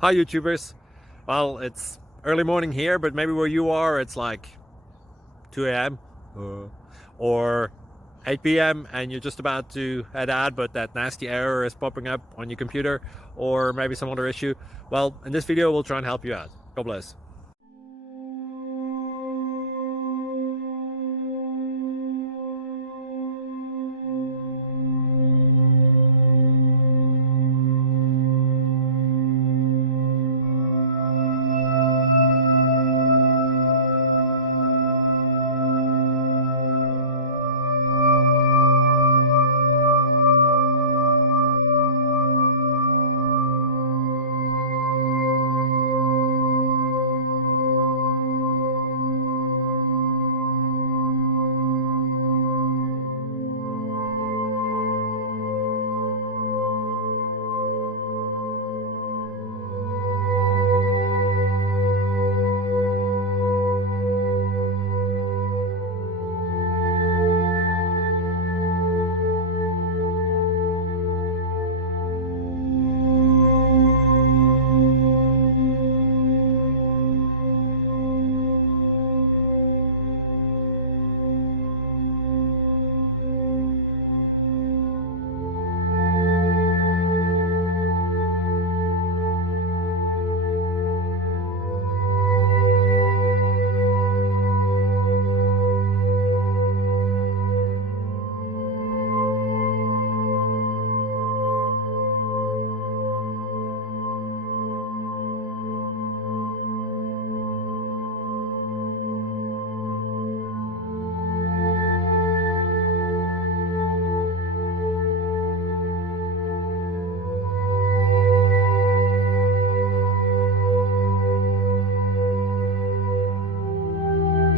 Hi YouTubers. Well, it's early morning here, but maybe where you are it's like 2 a.m. or 8 p.m. and you're just about to head out, but that nasty error is popping up on your computer, or maybe some other issue. Well, in this video we'll try and help you out. God bless.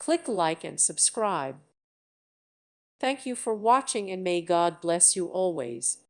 Click like and subscribe. Thank you for watching and may God bless you always.